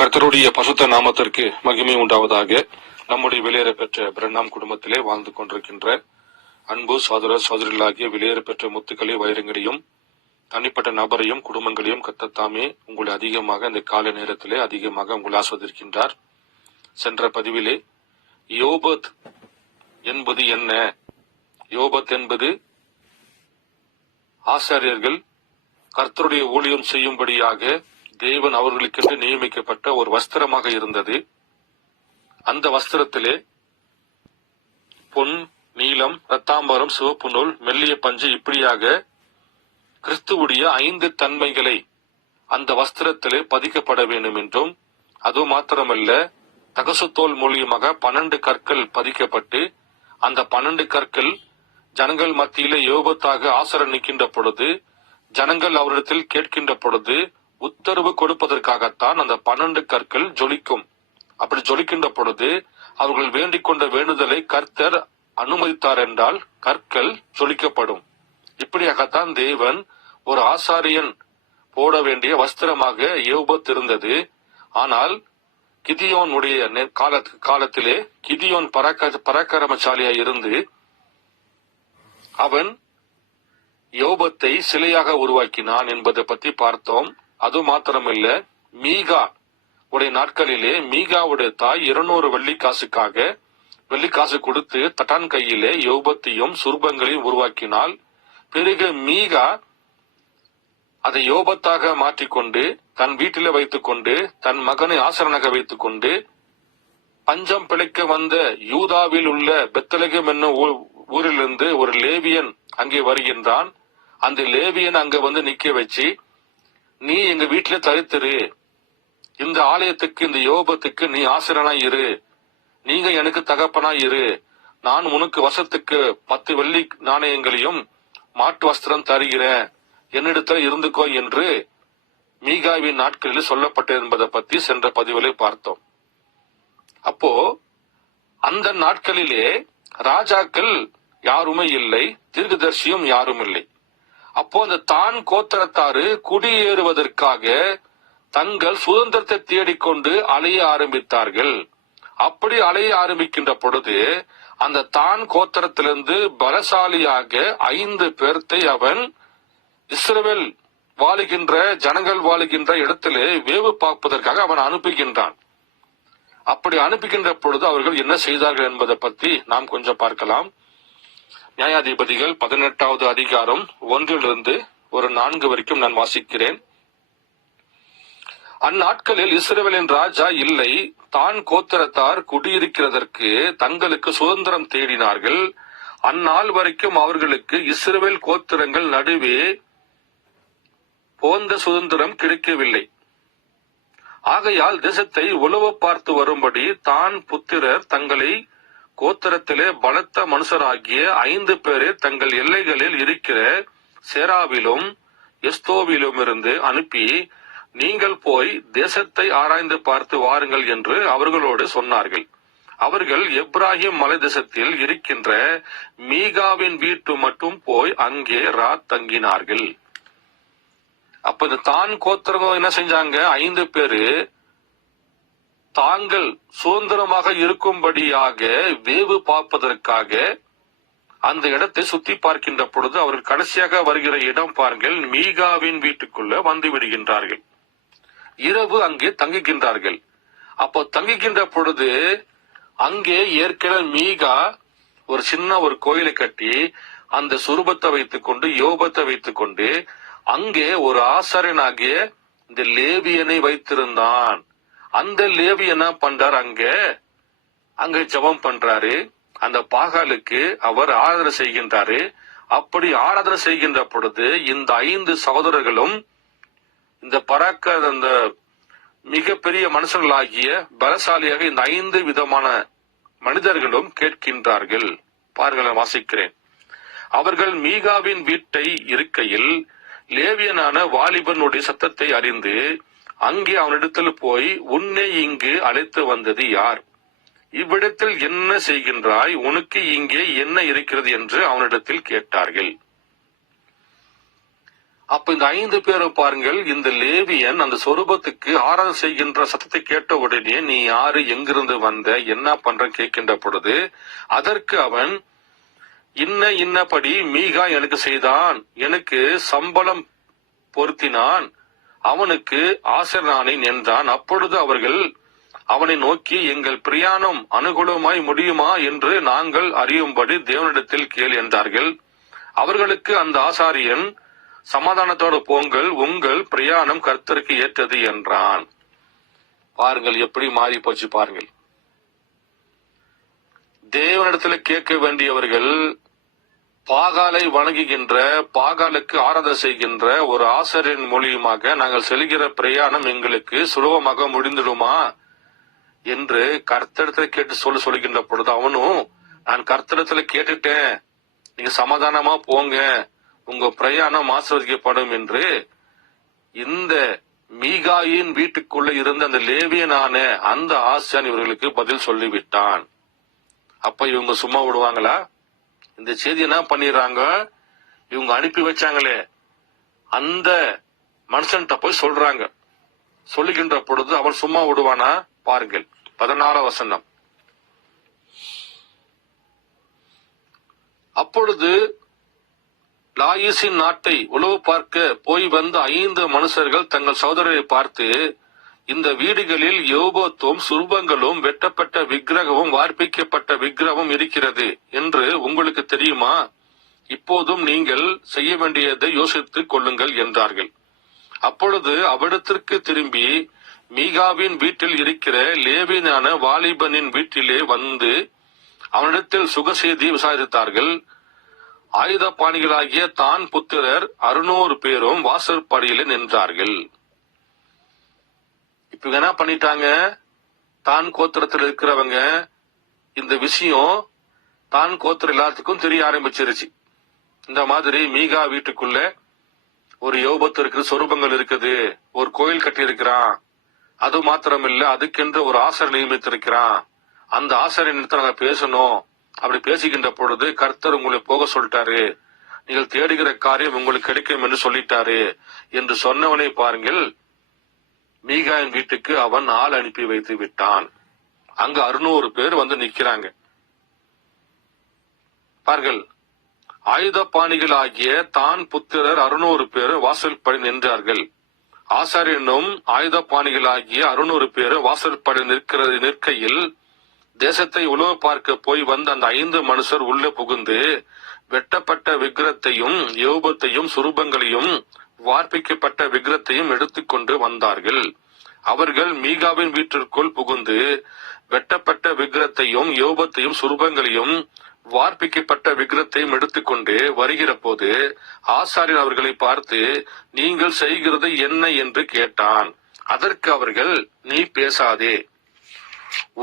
கர்த்தருடைய பசுத்த நாமத்திற்கு மகிமை உண்டாவதாக. நம்முடைய வெளியேற பெற்ற பிரண்ணாம் குடும்பத்திலே வாழ்ந்து கொண்டிருக்கின்ற அன்பு சகோதர சகோதரிகளாகிய வெளியேற பெற்ற முத்துக்களை வைரங்களையும் தனிப்பட்ட நபரையும் குடும்பங்களையும் கர்த்தர் உங்களை அதிகமாக இந்த கால நேரத்திலே அதிகமாக உங்களை ஆஸ்வதிக்கின்றார். சென்ற பதிவிலே யோபத் என்பது என்ன? யோபத் என்பது ஆசாரியர்கள் கர்த்தருடைய ஊழியம் செய்யும்படியாக தேவன் அவர்களுக்கென்று நியமிக்கப்பட்ட ஒரு வஸ்திரமாக இருந்தது. அந்த வஸ்திரத்திலே பொன், நீலம், இரத்தாம்பரம், சிவப்பு நூல், மெல்லிய பஞ்சு இப்படியாக கிறிஸ்துவுடைய 5 தன்மைகளை அந்த வஸ்திரத்திலே பதிக்கப்பட வேண்டும் என்றும், அது மாத்திரமல்ல, தகசுத்தோல் மூலியமாக 12 கற்கள் பதிக்கப்பட்டு அந்த 12 கற்கள் ஜனங்கள் மத்தியிலே யோபத்தாக ஆசரன் நிற்கின்ற பொழுது, ஜனங்கள் அவரிடத்தில் கேட்கின்ற பொழுது உத்தரவு கொடுப்பதற்காகத்தான் அந்த 12 கற்கள் ஜொலிக்கும். அப்படி ஜொலிக்கின்ற பொழுது அவர்கள் வேண்டிக் கொண்ட வேண்டுதலை கர்த்தர் அனுமதித்தார் என்றால் கற்கள் ஜொலிக்கப்படும். இப்படியாகத்தான் தேவன் ஒரு ஆசாரியன் போட வேண்டிய வஸ்திரமாக யோபத் இருந்தது. ஆனால் கிதியோன் உடைய காலத்திலே கிதியோன் பராக்கிரமசாலியாய் இருந்து அவன் யோபத்தை சிலையாக உருவாக்கினான் என்பதை பற்றி பார்த்தோம். அது மாத்திரமில்ல, மீகா உடைய நாட்களிலே மீகாவுடைய தாய் 200 வெள்ளிக்காசு கொடுத்து தட்டான் கையிலே யோபத்தையும் சுர்பங்களையும் உருவாக்கினாள். பிறகு மீகா அதை யோபத்தாக மாற்றிக்கொண்டு தன் வீட்டிலே வைத்துக் கொண்டு தன் மகனை ஆசரனாக வைத்துக் கொண்டு பஞ்சம் பிழைக்க வந்த யூதாவில் உள்ள பெத்லகேம் என்னும் ஊரிலிருந்து ஒரு லேவியன் அங்கே வருகின்றான். அந்த லேவியன் அங்க வந்து நிக்க வச்சு, நீ எங்க வீட்டுல தரித்திரு, இந்த ஆலயத்துக்கு இந்த யோபத்துக்கு நீ ஆசிரியனாய் இரு, நீங்க எனக்கு தகப்பனாய் இரு, நான் உனக்கு வருஷத்துக்கு 10 வெள்ளி நாணயங்களையும் மாட்டு வஸ்திரம் தருகிறேன், என்னிடத்துல இருந்துக்கோ என்று மீகாவின் நாட்களில் சொல்லப்பட்டது என்பதை பத்தி சென்ற பதிவிலே பார்த்தோம். அப்போ அந்த நாட்களிலே ராஜாக்கள் யாருமே இல்லை, தீர்க்கதரிசியும் யாரும் இல்லை. அப்போ அந்த தான் கோத்திரத்தாரு குடியேறுவதற்காக தங்கள் சுதந்திரத்தை தேடிக்கொண்டு அலைய ஆரம்பித்தார்கள். அப்படி அலைய ஆரம்பிக்கின்ற பொழுது அந்த தான் கோத்திரத்திலிருந்து பலசாலியாக 5 பேர்த்தை அவன் இஸ்ரவேல் வாழுகின்ற ஜனங்கள் வாழுகின்ற இடத்திலே வேவு பார்ப்பதற்காக அவன் அனுப்புகின்றான். அப்படி அனுப்புகின்ற பொழுது அவர்கள் என்ன செய்தார்கள் என்பதை பற்றி நாம் கொஞ்சம் பார்க்கலாம். நியாயாதிபதிகள் 18வது அதிகாரம் 1 ஒரு 4 வரைக்கும் நான் வாசிக்கிறேன். அந்நாட்களில் இஸ்ரவேலின் ராஜா இல்லை, தான் கோத்திரத்தார் குடியிருக்கிறதற்கு தங்களுக்கு சுதந்திரம் தேடினார்கள். அந்நாள் வரைக்கும் அவர்களுக்கு இஸ்ரவேல் கோத்திரங்கள் நடுவே போந்த சுதந்திரம் கிடைக்கவில்லை. ஆகையால் தேசத்தை உளவு பார்த்து வரும்படி தான் புத்திரர் தங்களை கோத்திரத்திலே பலத்த மனுஷராகிய 5 பேரை தங்கள் எல்லைகளில் இருக்கிற சேராவிலும் எஸ்தோவிலும் இருந்து அனுப்பி, நீங்கள் போய் தேசத்தை ஆராய்ந்து பார்த்து வாருங்கள் என்று அவர்களோடு சொன்னார்கள். அவர்கள் எப்ராஹிம் மலை தேசத்தில் இருக்கின்ற மீகாவின் வீட்டு மட்டும் போய் அங்கே தங்கினார்கள். அப்ப இந்த தான் கோத்திரம் என்ன செஞ்சாங்க? 5 பேரு தாங்கள் சுதந்திரமாக இருக்கும்படியாக வேவு பார்ப்பதற்காக அந்த இடத்தை சுத்தி பார்க்கின்ற பொழுது அவர்கள் கடைசியாக வருகிற இடம் பாருங்கள், மீகாவின் வீட்டுக்குள்ள வந்து விடுகின்றார்கள். இரவு அங்கே தங்குகின்றார்கள். அப்போ தங்குகின்ற பொழுது அங்கே ஏற்கனவே மீகா ஒரு சின்ன ஒரு கோயிலை கட்டி அந்த சுரூபத்தை வைத்துக் கொண்டு யோபத்தை வைத்துக் கொண்டு அங்கே ஒரு ஆசாரியனாகிய இந்த லேவியனை வைத்திருந்தான். அந்த லேவி என்ன பண்றார்? அங்க ஜெபம் பண்றாரு. அந்த பாகாலுக்கு அவர் ஆராதனை செய்கின்றாரு. அப்படி ஆராதனை செய்கின்ற பொழுது இந்த 5 சகோதரர்களும் இந்த அந்த மிகப்பெரிய மனுஷர்களாகிய பலசாலியாக இந்த 5 விதமான மனிதர்களும் கேட்கின்றார்கள். பாருங்கள், வாசிக்கிறேன். அவர்கள் மீகாவின் வீட்டை இருக்கையில் லேவியனான வாலிபனுடைய சத்தத்தை அறிந்து அங்கே அவனிடத்தில் போய், உன்னை இங்கு அழைத்து வந்தது யார்? இவ்விடத்தில் என்ன செய்கின்றாய்? உனக்கு இங்கே என்ன இருக்கிறது என்று அவனிடத்தில் கேட்டார்கள். அப்ப இந்த 5 பேரும் பாருங்கள், இந்த லேவியன் அந்த சொரூபத்துக்கு ஆராதனை செய்கின்ற சத்தத்தை கேட்ட உடனே, நீ யாரு, எங்கிருந்து வந்த, என்ன பண்ற கேட்கின்ற பொழுது, அதற்கு அவன், இன்னபடி மீகா எனக்கு செய்தான், எனக்கு சம்பளம் பொருத்தினான், அவனுக்கு ஆசரானேன் என்றான். அப்பொழுது அவர்கள் அவனை நோக்கி, எங்கள் பிரயாணம் அனுகூலமாய் முடியுமா என்று நாங்கள் அறியும்படி தேவனிடத்தில் கேள் என்றார்கள். அவர்களுக்கு அந்த ஆசாரியன், சமாதானத்தோடு போங்கள், உங்கள் பிரயாணம் கர்த்தருக்கு ஏற்றது என்றான். பாருங்கள் எப்படி மாறி போச்சு பாருங்கள். தேவனிடத்துல கேட்க வேண்டியவர்கள் பாகாலை வணங்குகின்ற, பாகாலுக்கு ஆராதனை செய்கின்ற ஒரு ஆசாரியன் மூலியமாக நாங்கள் செல்கிற பிரயாணம் எங்களுக்கு சுலபமாக முடிந்துடுமா என்று கர்த்தரிடத்துல கேட்டு சொல்லுகின்ற பொழுது, அவனும் நான் கர்த்தரிடத்துல கேட்டுட்டேன், நீங்க சமாதானமா போங்க, உங்க பிரயாணம் ஆசீர்வதிக்கப்படும் என்று இந்த மீகாயின் வீட்டுக்குள்ள இருந்த அந்த லேவியனான அந்த ஆசாரியன் இவர்களுக்கு பதில் சொல்லிவிட்டான். அப்ப இவங்க சும்மா விடுவாங்களா? இந்த செய்தி என்ன பண்ணிடுறாங்க, இவங்க அனுப்பி வச்சாங்களே அந்த மனுஷன்கிட்ட போய் சொல்றாங்க. சொல்லுகின்ற பொழுது அவன் சும்மா விடுவானா? பாருங்கள் 14 வசனம். அப்பொழுது லாயிசின் நாட்டை உளவு பார்க்க போய் வந்த 5 மனுஷர்கள் தங்கள் சகோதரரை பார்த்து, இந்த வீடுகளில் யோபோத்தும் சுரூபங்களும் வெட்டப்பட்ட விக்கிரகமும் வார்ப்பிக்கப்பட்ட விக்கிரகமும் இருக்கிறது என்று உங்களுக்கு தெரியுமா? இப்போதும் நீங்கள் செய்ய வேண்டியதை யோசித்துக் கொள்ளுங்கள் என்றார்கள். அப்பொழுது அவ்விடத்திற்கு திரும்பி மீகாவின் வீட்டில் இருக்கிற லேவியனான வாலிபனின் வீட்டிலே வந்து அவனிடத்தில் சுகசெய்தி விசாரித்தார்கள். ஆயுதபாணிகளாகிய தான் புத்திரர் 600 பேரும் வாசற்படியில நின்றார்கள். இப்ப என்ன பண்ணிட்டாங்க, தான் கோத்திரத்தில் இருக்கிறவங்க இந்த விஷயம் தான் கோத்திரம் எல்லாத்துக்கும் தெரிய ஆரம்பிச்சிருச்சு. இந்த மாதிரி மீகா வீட்டுக்குள்ள ஒரு யோபத்து இருக்குது, சொரூபங்கள் இருக்குது, ஒரு கோயில் கட்டி இருக்கிறான், அது மாத்திரமில்ல அதுக்கென்று ஒரு ஆசாரியர் நியமித்திருக்கிறான், அந்த ஆசாரியன் நாங்க பேசணும். அப்படி பேசுகின்ற பொழுது கர்த்தர் உங்களை போக சொல்லிட்டாரு, நீங்கள் தேடுகிற காரியம் உங்களுக்கு கிடைக்கும் என்று சொல்லிட்டாரு என்று சொன்னவனை பாருங்கள், மீகாவின் வீட்டுக்கு அவன் ஆள் அனுப்பி வைத்து விட்டான். அங்க 600 பேர் வந்து நிக்கிறாங்க. பாருங்கள், ஆயுதபாணிகள் ஆகிய தான் புத்திரர் 600 பேர் வாசல்படி நின்றார்கள். ஆசாரியனும் ஆயுதபாணிகள் ஆகிய 600 பேர் வாசல்படி நிற்கையில் தேசத்தை உளவு பார்க்க போய் வந்த அந்த 5 மனுஷர் உள்ளே புகுந்து வெட்டப்பட்ட விக்கிரத்தையும் யோபத்தையும் சுரூபங்களையும் வார்ப்பிக்கப்பட்ட விக்கிரத்தையும் எடுத்துக்கொண்டு வந்தார்கள். அவர்கள் மீகாவின் வீட்டிற்குள் புகுந்து வெட்டப்பட்ட விக்கிரத்தையும் யோபத்தையும் சுரூபங்களையும் வார்ப்பிக்கப்பட்ட விக்கிரத்தையும் எடுத்துக்கொண்டு வருகிற போது ஆசாரியன் அவர்களை பார்த்து, நீங்கள் செய்கிறது என்ன என்று கேட்டான். அதற்கு அவர்கள், நீ பேசாதே,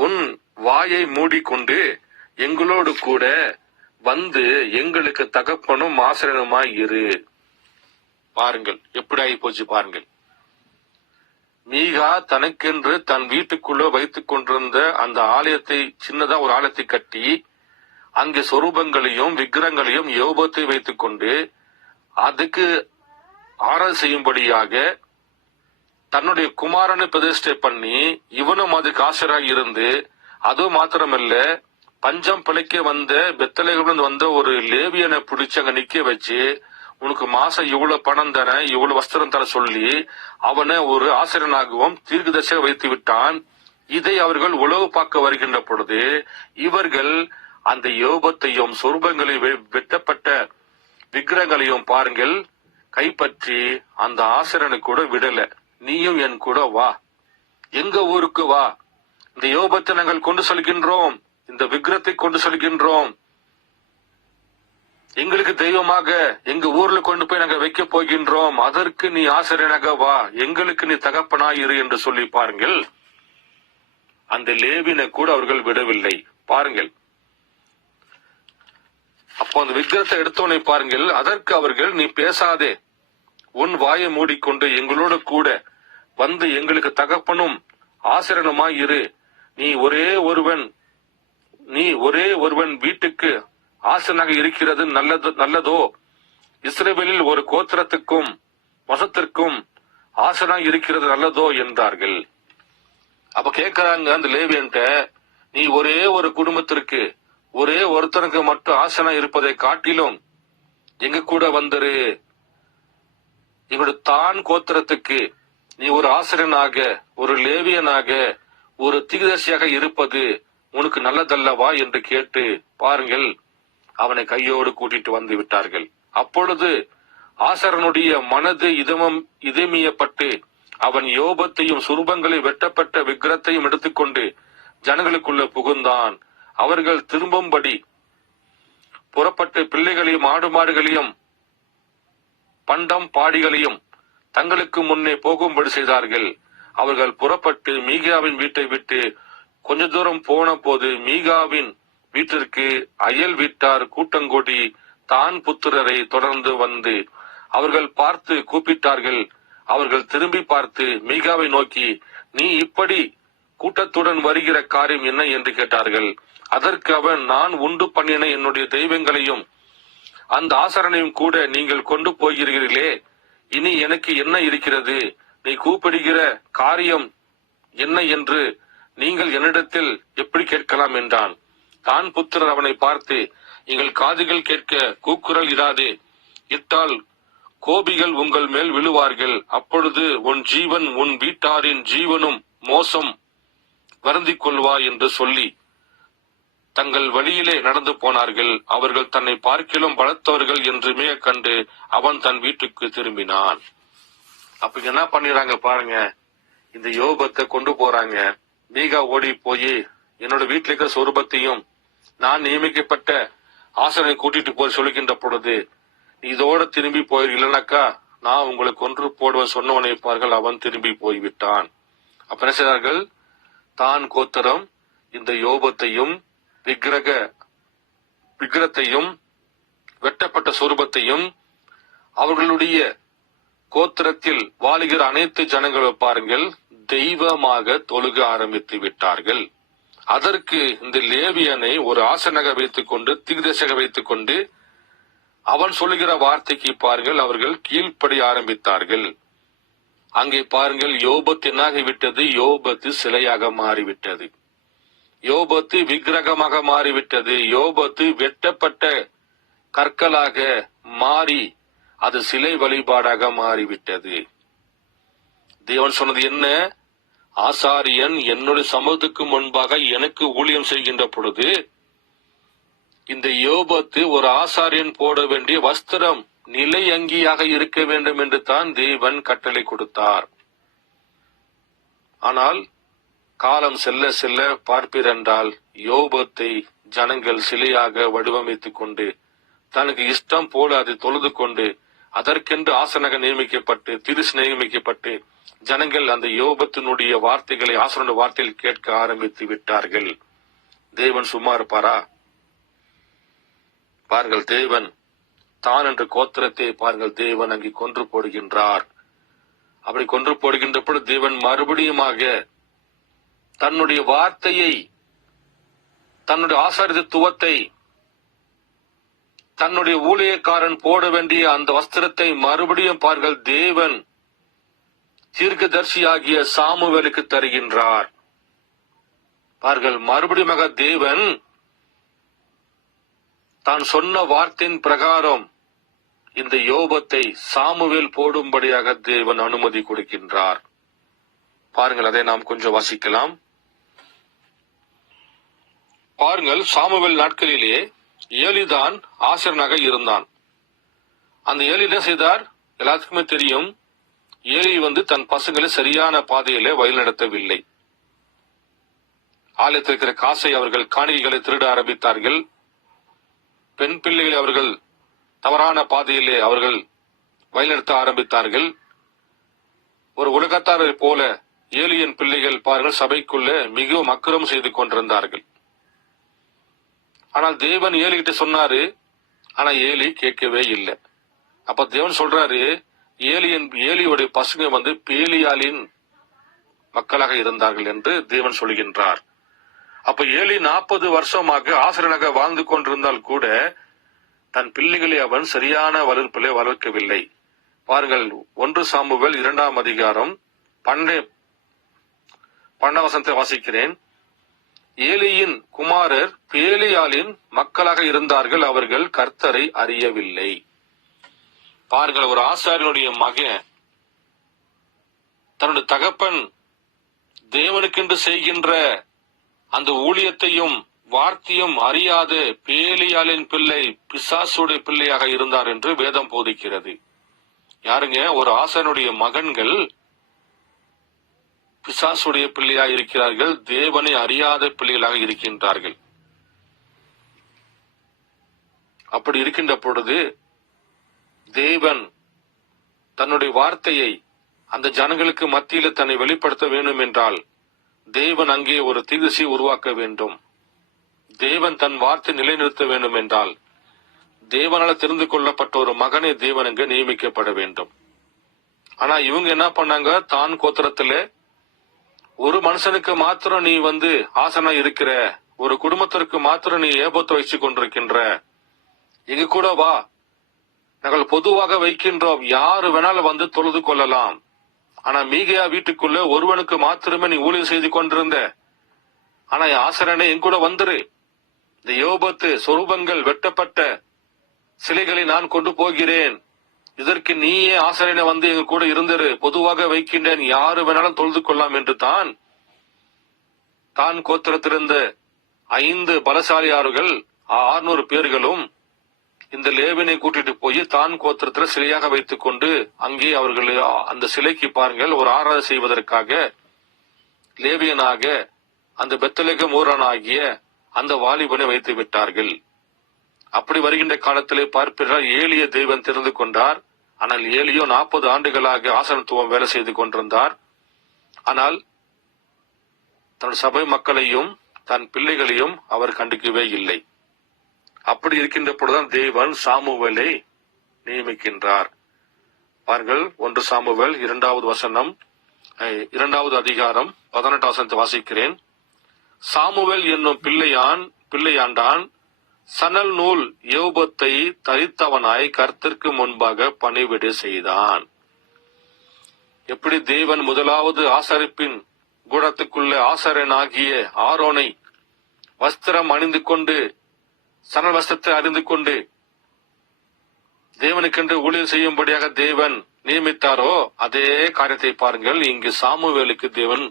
உன் வாயை மூடிக்கொண்டு எங்களோடு கூட வந்து எங்களுக்கு தகப்பனும் ஆசிரியனுமாய் இரு. பாருங்கள் எப்படி ஆகி போச்சு பாருங்கள். மீகா தனக்கென்று தன் வீட்டுக்குள்ள வைத்துக் கொண்டிருந்த அந்த ஆலயத்தை, சின்னதா ஒரு ஆலயத்தை கட்டி அங்கே சொரூபங்களையும் விக்கிரங்களையும் யோபத்தை வைத்துக் கொண்டு அதுக்கு ஆராதனை செய்யும்படியாக தன்னுடைய குமாரனை பிரதிஷ்டை பண்ணி இவனும் அதுக்கு ஆசிரியராக இருந்து, அது மாத்திரமல்ல பஞ்சம் பிழைக்க வந்த பெத்தலேகம்ல வந்த ஒரு லேவியனை பிடிச்சு அங்க நிக்க வச்சு, உனக்கு மாசம் இவ்வளவு பணம் தர, இவ்வளவு வஸ்திரம் தர சொல்லி அவனை ஒரு ஆசிரியனாகவும் தீர்க்கதரிசியாக வைத்து விட்டான். இதை அவர்கள் உளவு பார்க்க வருகின்ற பொழுது இவர்கள் அந்த யோபத்தையும் சொரூபங்களையும் வெட்டப்பட்ட விக்கிரகங்களையும் பாருங்கள் கைப்பற்றி அந்த ஆசிரியனை கூட விடல. நீயும் என் கூட வா, எங்க ஊருக்கு வா, இந்த யோபத்தை நாங்கள் கொண்டு செல்கின்றோம், இந்த விக்கிரத்தை கொண்டு செல்கின்றோம், எங்களுக்கு தெய்வமாக எங்க ஊர்ல கொண்டு போய் நாங்க வைக்க போகின்றோம், அதற்கு நீ ஆசிரியனாக வா, எங்களுக்கு நீ தகப்பனாயிரு என்று சொல்லி பாருங்கள். அந்த லேவினை கூட அவர்கள் விடவில்லை. பாருங்கள், அப்போ அந்த விக்கிரத்தை எடுத்தவனை பாருங்கள், அதற்கு அவர்கள், நீ பேசாதே, உன் வாயை மூடிக்கொண்டு எங்களோட கூட வந்து எங்களுக்கு தகப்பனும் ஆசிரியனுமாய் இரு, நீ ஒரே ஒருவன் வீட்டுக்கு ஆசிரியனாக இருக்கிறது நல்லதோ? இஸ்ரவேலில் ஒரு கோத்திரத்துக்கும் வசத்திற்கும் ஆசனாய் இருக்கிறது நல்லதோ என்றார்கள். அப்ப கேட்கிறாங்க அந்த லேவியன்ட்ட, நீ ஒரே ஒரு குடும்பத்திற்கு ஒரே ஒருத்தனுக்கு மட்டும் ஆசனா இருப்பதை காட்டிலும் எங்க கூட வந்துரு, எங்களுடைய தான் கோத்திரத்துக்கு நீ ஒரு ஆசிரியனாக, ஒரு லேவியனாக, ஒரு தீர்க்கதரிசியாக இருப்பது உனக்கு நல்லதல்லவா என்று கேட்டு பாருங்கள், அவனை கையோடு கூட்டிட்டு வந்து விட்டார்கள். அப்பொழுது ஆசரனுடைய மனது இதமியப்பட்டு அவன் யோபத்தையும் சுரூபங்களை வெட்டப்பட்ட விக்கிரத்தையும் எடுத்துக்கொண்டு ஜனங்களுக்குள்ள புகுந்தான். அவர்கள் திரும்பும்படி புறப்பட்டு பிள்ளைகளையும் ஆடு மாடுகளையும் பண்டம் பாடிகளையும் தங்களுக்கு முன்னே போகும்படி செய்தார்கள். அவர்கள் புறப்பட்டு மீகாவின் வீட்டை விட்டு கொஞ்ச தூரம் போன போது மீகாவின் வீட்டிற்கு அயல் வீட்டார் கூட்டங்கூடி தான் புத்திரரை தொடர்ந்து வந்து அவர்கள் பார்த்து கூப்பிட்டார்கள். அவர்கள் திரும்பி பார்த்து மீகாவை நோக்கி, நீ இப்படி கூட்டத்துடன் வருகிற காரியம் என்ன என்று கேட்டார்கள். அதற்கு அவன், நான் உண்டு பண்ணின என்னுடைய தெய்வங்களையும் அந்த ஆசரனையும் கூட நீங்கள் கொண்டு போகிறீர்களே, இனி எனக்கு என்ன இருக்கிறது? நீ கூப்பிடுகிற காரியம் என்ன என்று நீங்கள் என்னிடத்தில் எப்படி கேட்கலாம் என்றான். தான் புத்திரர் அவனை பார்த்து, எங்கள் காதுகள் கேட்க கூக்குரல் இடாதே, இட்டால் கோபிகள் உங்கள் மேல் விழுவார்கள். அப்பொழுது உன் ஜீவன் உன் வீட்டாரின் ஜீவனும் மோசம் வருந்திக் கொள்வாய் என்று சொல்லி தங்கள் வழியிலே நடந்து போனார்கள். அவர்கள் தன்னை பார்க்கிலும் பலத்தவர்கள் என்று மிக கண்டு அவன் தன் வீட்டுக்கு திரும்பினான். அப்ப என்ன பண்ணிடுறாங்க பாருங்க, இந்த யோபத்தை கொண்டு போறாங்க. மீகா ஓடி போய் என்னோட வீட்டில் இருக்கிற சொரூபத்தையும் நான் நியமிக்கப்பட்ட ஆசனை கூட்டிட்டு போய் சொல்லுகின்ற பொழுது, இதோட திரும்பி போயிரு, இல்லைனாக்கா நான் உங்களை கொன்று போடுவேன் சொன்னவனை பார்கள். அவன் திரும்பி போய்விட்டான். அப்ப என்ன செய்தார்கள், தான் கோத்திரம் இந்த யோபத்தையும் விக்கிரத்தையும் வெட்டப்பட்ட சொரூபத்தையும் அவர்களுடைய கோத்திரத்தில் வாழுகிற அனைத்து ஜனங்களும் பாருங்கள் தெய்வமாக தொழுக ஆரம்பித்து விட்டார்கள். அதற்கு இந்த லேவியனை ஒரு ஆசனக வைத்துக் கொண்டு தீர்க்கதரிசியாக வைத்துக் கொண்டு அவன் சொல்லுகிற வார்த்தைக்கு பாருங்கள் அவர்கள் கீழ்ப்படி ஆரம்பித்தார்கள். அங்கே பாருங்கள், யோபத்து என்னாகிவிட்டது? யோபத்து சிலையாக மாறிவிட்டது. யோபத்து விக்கிரகமாக மாறிவிட்டது. யோபத்து வெட்டப்பட்ட கற்களாக மாறி அது சிலை வழிபாடாக மாறிவிட்டது. தேவன் சொன்னது என்ன? ஆசாரியன் என்னுடைய சமூகத்துக்கு முன்பாக எனக்கு ஊழியம் செய்கின்ற பொழுது இந்த யோபத்து ஒரு ஆசாரியன் போட வேண்டிய வஸ்திரம் நிலை அங்கியாக இருக்க வேண்டும் என்று தான் தேவன் கட்டளை கொடுத்தார். ஆனால் காலம் செல்ல செல்ல பார்ப்பீரென்றால் யோபத்தை ஜனங்கள் சிலையாக வடிவமைத்துக் கொண்டு தனக்கு இஷ்டம் போல அதை தொழுது கொண்டு அதற்கென்று ஆசனக நியமிக்கப்பட்டு திருசு நியமிக்கப்பட்டு ஜனங்கள் அந்த யோபத்தினுடைய வார்த்தைகளை ஆசன வார்த்தையில் கேட்க ஆரம்பித்து விட்டார்கள். தேவன் சும்மா இருப்பாரா? பாருங்கள், தேவன் தான் என்ற கோத்திரத்தை பாருங்கள் தேவன் அங்கே கொன்று போடுகின்றார். அப்படி கொன்று போடுகின்ற பொழுது தேவன் மறுபடியுமாக தன்னுடைய வார்த்தையை, தன்னுடைய ஆசாரியத்துவத்தை, தன்னுடைய ஊழியக்காரன் போட வேண்டிய அந்த வஸ்திரத்தை மறுபடியும் பாருங்கள் தேவன் தீர்க்கதரிசியாகிய சாமுவேலுக்கு தருகின்றார். பாருங்கள், மறுபடியும் தேவன் தான் சொன்ன வார்த்தையின் பிரகாரம் இந்த யோபத்தை சாமுவேல் போடும்படியாக தேவன் அனுமதி கொடுக்கின்றார். பாருங்கள், அதை நாம் கொஞ்சம் வாசிக்கலாம். பாருங்கள், சாமுவேல் நாட்களிலே ஏலிதான் ஆசிரியனாக இருந்தான். அந்த ஏலி என்ன செய்தார்? எல்லாத்துக்குமே தெரியும். ஏலி தன் பசங்களை சரியான பாதையிலே வழிநடத்தவில்லை. ஆலயத்தில் இருக்கிற காசை அவர்கள் காணிக்கைகளை திருட ஆரம்பித்தார்கள். பெண் பிள்ளைகளை அவர்கள் தவறான பாதையிலே அவர்கள் வழிநடத்த ஆரம்பித்தார்கள். ஒரு உலகத்தாரை போல ஏலியின் பிள்ளைகள் பாருங்கள் சபைக்குள்ள மிகவும் அக்கிரமம் செய்து கொண்டிருந்தார்கள். ஆனால் தேவன் ஏலிகிட்ட சொன்னாரு, ஆனா ஏலி கேட்கவே இல்லை. அப்ப தேவன் சொல்றாரு, ஏலியுடைய பசங்க பேலியாலின் மக்களாக இருந்தார்கள் என்று தேவன் சொல்கின்றார். அப்ப ஏலி 40 வருஷமாக ஆசிரியனாக வாழ்ந்து கொண்டிருந்தால் கூட தன் பிள்ளைகளை அவன் சரியான வளர்ப்பிலே வளர்க்கவில்லை. பாருங்கள், 1 சாமுவேல் 2ஆம் அதிகாரம் 12 வசனத்தை வாசிக்கிறேன். ஏலியின் குமாரர் பேலியாலின் மக்களாக இருந்தார்கள், அவர்கள் கர்த்தரை அறியவில்லை. பாருங்கள், ஒரு ஆசாரியனுடைய மகன் தன்னுடைய தகப்பன் தேவனுக்கென்று செய்கின்ற அந்த ஊழியத்தையும் வார்த்தையும் அறியாத பேலியாலின் பிள்ளை பிசாசுடைய பிள்ளையாக இருந்தார் என்று வேதம் போதிக்கிறது. யாருங்க? ஒரு ஆசாரியனுடைய மகன்கள் பிசாசுடைய பிள்ளையாக இருக்கிறார்கள், தேவனை அறியாத பிள்ளைகளாக இருக்கின்றார்கள். அப்படி இருக்கின்ற பொழுது தேவன் தன்னுடைய வார்த்தையை அந்த ஜனங்களுக்கு மத்தியில் தன்னை வெளிப்படுத்த வேண்டும் என்றால் தேவன் அங்கே ஒரு தீர்க்கதரிசியை உருவாக்க வேண்டும். தேவன் தன் வார்த்தை நிலைநிறுத்த வேண்டும் என்றால் தேவனால் தெரிந்து கொள்ளப்பட்ட ஒரு மகனை தேவன் அங்கே நியமிக்கப்பட வேண்டும். ஆனா இவங்க என்ன பண்ணாங்க? தான் கோத்திரத்துல ஒரு மனுஷனுக்கு மாத்திரம் நீ ஆசனா இருக்கிற, ஒரு குடும்பத்திற்கு மாத்திரம் நீ ஏபத்தை வச்சு கொண்டிருக்கின்ற, எங்க கூட வா, நாங்கள் பொதுவாக வைக்கின்றோம், யாரு வேணாலும் தொழுது கொள்ளலாம். ஆனா மீகையா வீட்டுக்குள்ள ஒருவனுக்கு மாத்திரமே நீ ஊழியம் செய்து கொண்டிருந்த, ஆனா ஆசரனே என் கூட வந்துரு, இந்த யோபத்து சொரூபங்கள் வெட்டப்பட்ட சிலைகளை நான் கொண்டு போகிறேன், இதற்கு நீயே ஆசரனை எங்க கூட இருந்திரு, பொதுவாக வைக்கின்றேன், யாரு வேணாலும் தொழுது கொள்ளலாம் என்று தான் கோத்திரத்திலிருந்த 5 பலசாலியார்கள் 600 பேர்களும் இந்த லேவினை கூட்டிட்டு போய் தான் கோத்திரத்துல சிலையாக வைத்துக் கொண்டு அங்கே அவர்கள் அந்த சிலைக்கு பாருங்கள் ஒரு ஆராதனை செய்வதற்காக லேவியனாக அந்த பெத்லெகேம் ஊரானாகிய அந்த வாலிபனை வைத்து விட்டார்கள். அப்படி வருகின்ற காலத்திலே பார்ப்பீர்கள், ஏலிய தேவன் தெரிந்து கொண்டார். ஆனால் ஏலியோ 40 ஆண்டுகளாக ஆசனத்துவம் வேலை செய்து கொண்டிருந்தார். ஆனால் தன் சபை மக்களையும் தன் பிள்ளைகளையும் அவர் கண்டுக்கவே இல்லை. அப்படி இருக்கின்ற பொழுதுதான் தேவன் சாமுவேலை நியமிக்கின்றார். பாருங்கள், 1 சாமுவேல் 2வது வசனம் 2வது அதிகாரம் 18 வசனத்தை வாசிக்கிறேன். சாமுவேல் என்னும் பிள்ளையாண்டான் சணல் நூல் யோபத்தை தரித்தவனாய் கர்த்தருக்கு முன்பாக பணிவிடை செய்தான். எப்படி தேவன் முதலாவது ஆசரிப்பின் கூடத்துக்குள்ள ஆசாரியனாகிய ஆரோனை வஸ்திரம் அணிந்து கொண்டு சணல் வஸ்திரத்தை அறிந்து கொண்டு தேவனுக்கென்று ஊழியர் செய்யும்படியாக தேவன் நியமித்தாரோ அதே காரியத்தை பாருங்கள், இங்கு சாமுவேலுக்கு தேவன்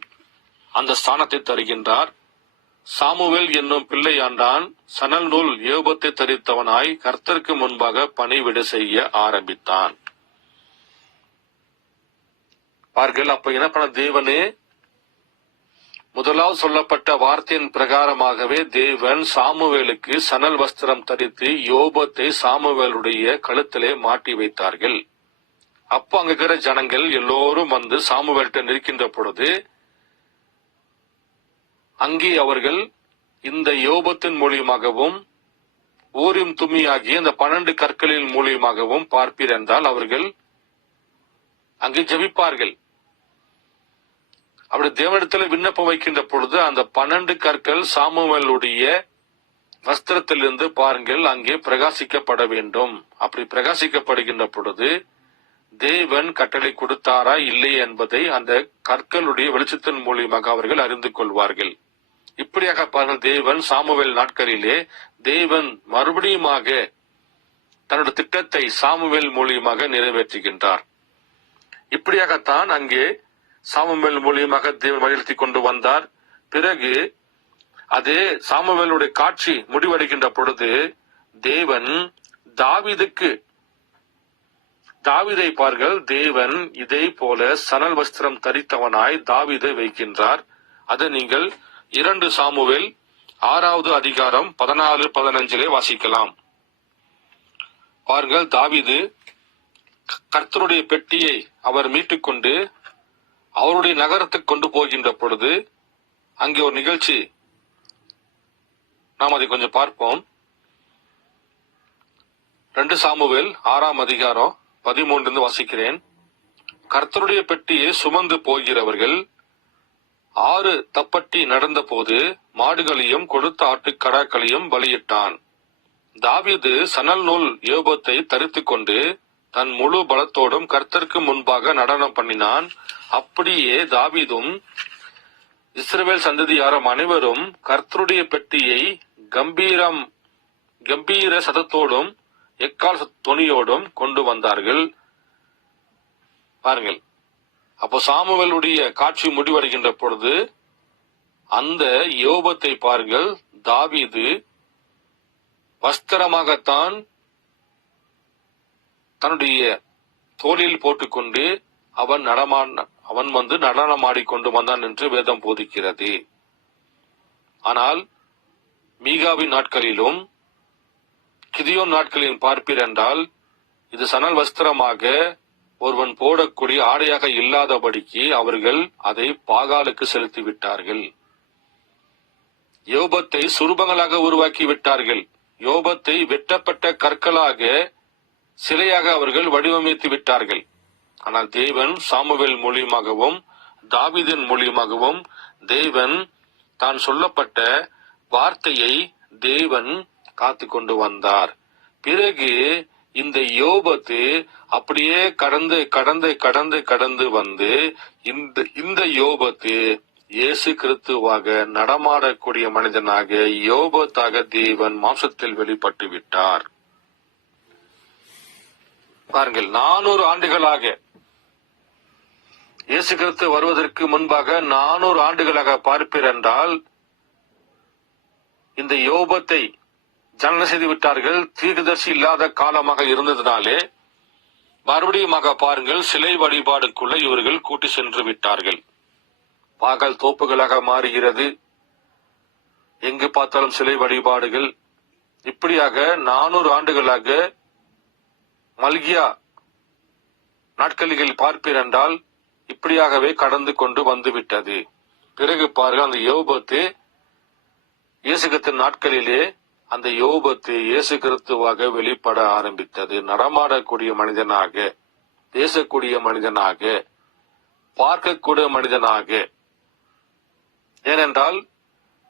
அந்த ஸ்தானத்தை தருகின்றார். சாமுவேல் என்னும் பிள்ளையாண்டான் சணல் நூல் யோபத்தை தரித்தவனாய் கர்த்தருக்கு முன்பாக பணிவிடை செய்ய ஆரம்பித்தான். பாருங்கள், அப்ப என்ன பண்ண தேவனே முதலாவது சொல்லப்பட்ட வார்த்தையின் பிரகாரமாகவே தேவன் சாமுவேலுக்கு சணல் வஸ்திரம் தரித்து யோபத்தை சாமுவேலுடைய கழுத்திலே மாட்டி வைத்தார்கள். அப்போ அங்க இருக்கிற ஜனங்கள் எல்லோரும் சாமுவேல்கிட்ட நிற்கின்ற பொழுது அங்கே அவர்கள் இந்த யோபத்தின் மூலியமாகவும் ஊரிம் தும்மி ஆகிய இந்த 12 கற்களின் மூலியமாகவும் பார்ப்பீர் என்றால் அவர்கள் அங்கே ஜெபிப்பார்கள். அப்படி தேவனிடத்தில் விண்ணப்பம் வைக்கின்ற பொழுது அந்த 12 கற்கள் சாமுவேலுடைய வஸ்திரத்திலிருந்து பாருங்கள் அங்கே பிரகாசிக்கப்பட வேண்டும். அப்படி பிரகாசிக்கப்படுகின்ற பொழுது தேவன் கட்டளை கொடுத்தாரா இல்லை என்பதை அந்த கற்களுடைய வெளிச்சத்தின் மூலியமாக அவர்கள் அறிந்து கொள்வார்கள். இப்படியாக பாருங்கள், தேவன் சாமுவேல் நாட்களிலே தேவன் மறுபடியுமாக தன்னுடைய திட்டத்தை சாமுவேல் மூலியமாக நிறைவேற்றுகின்றார். இப்படியாகத்தான் அங்கே சாமுவேல் மூலியமாக தேவன் வழிநடத்தி கொண்டு வந்தார். பிறகு அதே சாமுவேலுடைய காட்சி முடிவடைகின்ற பொழுது தேவன் தாவீதை பார்கள், தேவன் இதே போல சணல் வஸ்திரம் தரித்தவனாய் தாவீதை வைக்கின்றார். அதை நீங்கள் 2 சாமுவேல் 6வது அதிகாரம் 14-15 வாசிக்கலாம். பாருங்கள், தாவீது கர்த்தருடைய பெட்டியை அவர் மீட்டுக்கொண்டு அவருடைய நகரத்துக்கு கொண்டு போகின்ற பொழுது அங்கே ஒரு நிகழ்ச்சி, நாம் அதை கொஞ்சம் பார்ப்போம். 2 சாமுவேல் 6ஆம் அதிகாரம் 13 வாசிக்கிறேன். கர்த்தருடைய பெட்டியை சுமந்து போகிறவர்கள் 6 தப்பட்டி நடந்த போது மாடுகளையும் கொடுத்த ஆட்டுக்கடாக்களையும் பலியிட்டான். தாவீது சணல் நூல் யோபத்தை தரித்துக் கொண்டு தன் முழு பலத்தோடும் கர்த்தருக்கு முன்பாக நடனம் பண்ணினான். அப்படியே தாவீதும் இஸ்ரவேல் சந்ததியாரும் அனைவரும் கர்த்தருடைய பெட்டியை கம்பீர சதத்தோடும் எக்கால் தொனியோடும் கொண்டு வந்தார்கள். பாருங்கள், அப்போ சாமுவேலுடைய காட்சி முடிவடைகின்ற பொழுது அந்த யோபத்தை பாருங்கள், தாவீது வஸ்திரமாகத்தான் தன்னுடைய தோளில் போட்டுக்கொண்டு அவன் நடனமாடிக்கொண்டு வந்தான் என்று வேதம் போதிக்கிறது. ஆனால் மீகாவின் நாட்களிலும் கிதியோன் நாட்களில் பார்ப்பீர் என்றால் இது சணல் வஸ்திரமாக ஒருவன் போடக்கூடிய ஆடையாக இல்லாதபடிக்கு அவர்கள் அதை பாகாலுக்கு செலுத்தி விட்டார்கள். யோபத்தை சுரூபங்களாக உருவாக்கி விட்டார்கள். யோபத்தை வெட்டப்பட்ட கற்களாக சிலையாக அவர்கள் வடிவமைத்து விட்டார்கள். ஆனால் தேவன் சாமுவேல் மூலியமாகவும் தாவீதின் மூலியமாகவும் தேவன் தான் சொல்லப்பட்ட வார்த்தையை தேவன் காத்து கொண்டு வந்தார். பிறகு இந்த யோபத்து அப்படியே கடந்து வந்து இந்த யோபத்து இயேசு கிறிஸ்துவாக நடமாடக்கூடிய மனிதனாக யோபத்தாக தேவன் மாம்சத்தில் வெளிப்பட்டு விட்டார். பாருங்கள், 400 ஆண்டுகளாக இயேசு கிறிஸ்து வருவதற்கு முன்பாக 400 ஆண்டுகளாக பார்ப்பீர் என்றால் இந்த யோபத்தை ஜனனம் செய்து விட்டார்கள். தீர்க்கதரிசி இல்லாத காலமாக இருந்ததினாலே மறுபடியுமாக பாருங்கள், சிலை வழிபாடுக்குள்ள இவர்கள் கூட்டி சென்று விட்டார்கள். பாகால் தோப்புகளாக மாறுகிறது. எங்கு பார்த்தாலும் சிலை வழிபாடுகள். இப்படியாக 400 ஆண்டுகளாக மல்கியா நாட்களில் பார்ப்பீர் என்றால் இப்படியாகவே கடந்து கொண்டு வந்துவிட்டது. பிறகு பாருங்கள், அந்த யோபத்து இயேசு கிறிஸ்துவின் நாட்களிலே அந்த யோபத்து இயேசு கிறிஸ்துவாக வெளிப்பட ஆரம்பித்தது. நடமாடக்கூடிய மனிதனாக, பேசக்கூடிய மனிதனாக, பார்க்கக்கூடிய மனிதனாக. ஏனென்றால்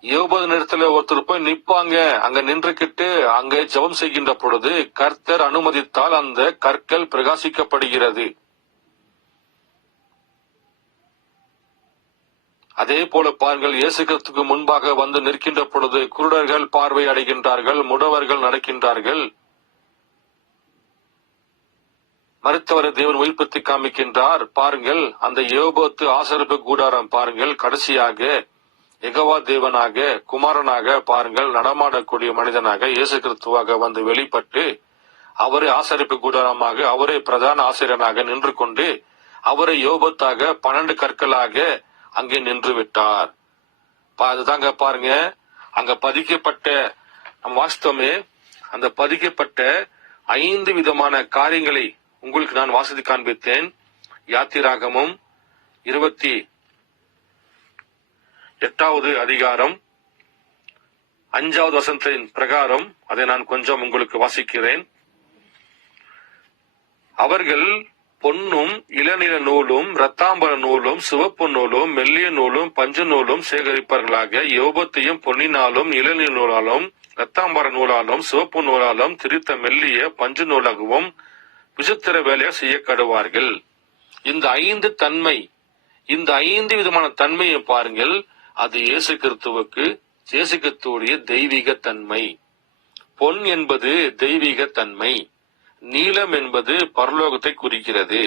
யோபது நேரத்தில் ஒருத்தர் போய் நிற்பாங்க, அங்க நின்றுகிட்டு அங்கே ஜெபம் செய்கின்ற பொழுது கர்த்தர் அனுமதித்தால் அந்த கற்கள் பிரகாசிக்கப்படுகிறது. அதே போல பாருங்கள், இயேசு கிறிஸ்துவுக்கு முன்பாக வந்து நிற்கின்ற பொழுது குருடர்கள் பார்வை அடைகின்றார்கள், முடவர்கள் நடக்கின்றார்கள், மருத்துவரை தேவன் உயிர்ப்பித்து காமிக்கின்றார். பாருங்கள், அந்த யோபத்து ஆசரிப்பு கூடாரம் பாருங்கள், கடைசியாக யெகோவா தேவனாக குமாரனாக பாருங்கள் நடமாடக்கூடிய மனிதனாக இயேசு கிறிஸ்துவாக வந்து வெளிப்பட்டு அவரே ஆசரிப்பு கூடாரமாக, அவரே பிரதான ஆசிரியனாக நின்று கொண்டு அவரை யோபத்தாக 12 கற்களாக அங்கே நின்று விட்டார். அதுதாங்க பாருங்க, அங்க பதிக்கப்பட்ட வாஸ்தவமே அந்த பதிக்கப்பட்ட 5 விதமான காரியங்களை உங்களுக்கு நான் வாசித்து காண்பித்தேன். யாத்திராகமும் 28வது அதிகாரம் 5வது வசனத்தின் பிரகாரம் அதை நான் கொஞ்சம் உங்களுக்கு வாசிக்கிறேன். அவர்கள் பொன்னும் இளநில நூலும் இரத்தாம்பர நூலும் சிவப்பு நூலும் மெல்லிய நூலும் பஞ்சு நூலும் சேகரிப்பார்களாக. யோபத்தையும் பொன்னினாலும் இளநில நூலாலும் இரத்தாம்பர நூலாலும் சிவப்பு நூலாலும் திரித்த மெல்லிய பஞ்சு நூலாகவும் விசித்திர வேலையை செய்ய கடுவார்கள். இந்த 5 தன்மை, இந்த 5 விதமான தன்மையை பாருங்கள். அது இயேசு கிறிஸ்துவுடைய தெய்வீக தன்மை. பொன் என்பது தெய்வீக தன்மை, நீலம் என்பது பரலோகத்தை குறிக்கிறது,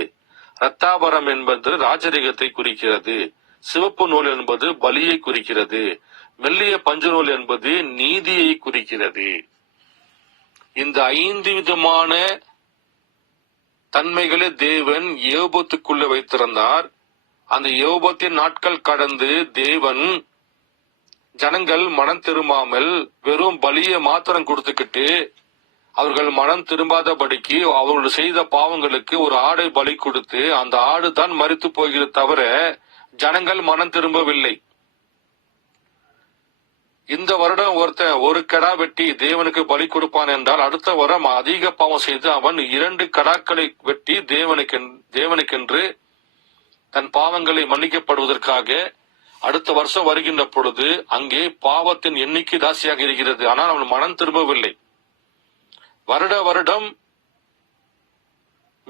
இரத்தாபரம் என்பது ராஜரிகத்தை குறிக்கிறது, சிவப்பு நூல் என்பது பலியை குறிக்கிறது, மெல்லிய பஞ்சு நூல் என்பது நீதியை குறிக்கிறது. இந்த 5 விதமான தன்மைகளை தேவன் யோபத்துக்குள்ள வைத்திருந்தார். அந்த யோபத்தின் நாட்கள் கடந்து தேவன் ஜனங்கள் மனம் திரும்பாமல் வெறும் பலியை மாத்திரம் கொடுத்துக்கிட்டு அவர்கள் மனம் திரும்பாதபடிக்கு அவர்கள் செய்த பாவங்களுக்கு ஒரு ஆடை பலி கொடுத்து அந்த ஆடு தான் மரித்து போகிறது தவிர ஜனங்கள் மனம் திரும்பவில்லை. இந்த வருடம் ஒருத்தன் ஒரு கடா வெட்டி தேவனுக்கு பலி கொடுப்பான் என்றால் அடுத்த வருடம் அதிக பாவம் செய்து அவன் 2 கடாக்களை வெட்டி தேவனுக்கென்று தன் பாவங்களை மன்னிக்கப்படுவதற்காக அடுத்த வருஷம் வருகின்ற பொழுது அங்கே பாவத்தின் எண்ணிக்கை ஜாஸ்தியாக இருக்கிறது. ஆனால் அவன் மனம் திரும்பவில்லை. வருடம்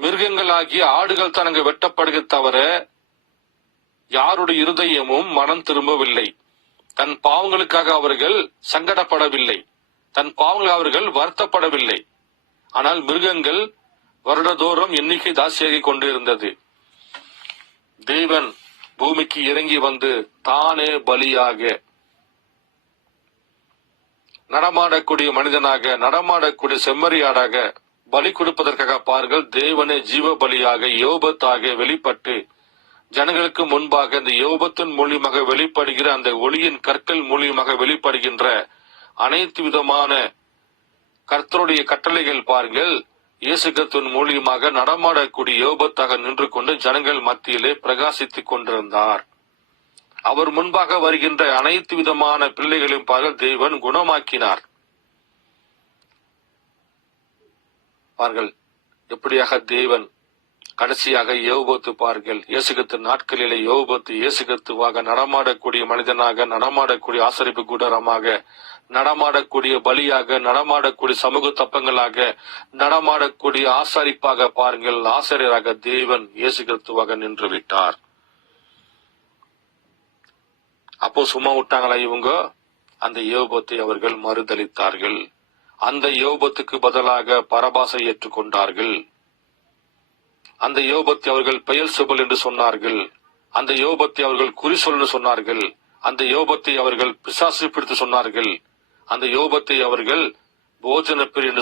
மிருகங்களாகிய ஆடுகள் தான் அங்கு வெட்டப்படுக தவிர யாருடைய இருதயமும் மனம் திரும்பவில்லை. தன் பாவங்களுக்காக அவர்கள் சங்கடப்படவில்லை, தன் பாவங்கள் அவர்கள் வருத்தப்படவில்லை. ஆனால் மிருகங்கள் வருடதோறும் எண்ணிக்கை தாசியாகிக் கொண்டு இருந்தது. தேவன் பூமிக்கு இறங்கி வந்து தானே பலியாக நடமாடக்கூடிய மனிதனாக, நடமாடக்கூடிய செம்மறியாடாக பலி கொடுப்பதற்காக பாருங்கள், தேவனே ஜீவ பலியாக யோபத்தாக வெளிப்பட்டு ஜனங்களுக்கு முன்பாக இந்த யோபத்தின் மூலியமாக வெளிப்படுகிற அந்த ஒளியின் கற்கள் மூலியமாக வெளிப்படுகின்ற அனைத்து விதமான கர்த்தருடைய கட்டளைகள் பாருங்கள், இயேசு கிறிஸ்துவின் மூலியமாக நடமாடக்கூடிய யோபத்தாக நின்று கொண்டு ஜனங்கள் மத்தியிலே பிரகாசித்துக் கொண்டிருந்தார். அவர் முன்பாக வருகின்ற அனைத்து விதமான பிள்ளைகளையும் பாருங்கள் தேவன் குணமாக்கினார். பாருங்கள் எப்படியாக தேவன் கடைசியாக யோபத்து பாருங்கள், இயேசுகிறிஸ்து நாட்களிலே யோபத்து இயேசுகிறிஸ்துவாக நடமாடக்கூடிய மனிதனாக, நடமாடக்கூடிய ஆசரிப்பு கூடாரமாக, நடமாடக்கூடிய பலியாக, நடமாடக்கூடிய சமூக தப்பங்களாக, நடமாடக்கூடிய ஆசாரிப்பாக பாருங்கள், ஆசிரியராக தேவன் இயேசுகிறிஸ்துவாக நின்று விட்டார். அப்போ சும்மா விட்டாங்களா இவங்க? அந்த யோபத்தை அவர்கள் மறுதலித்தார்கள். அந்த யோபத்துக்கு பதிலாக பரபாசை ஏற்றுக்கொண்டார்கள். அந்த யோபத்தை அவர்கள் பெயர் சுபல் என்று சொன்னார்கள். அந்த யோபத்தை அவர்கள் குறிசொல் என்று சொன்னார்கள். அந்த யோபத்தை அவர்கள் பிசாசு பிடித்து சொன்னார்கள். அந்த யோபத்தை அவர்கள் போஜன பிரி என்று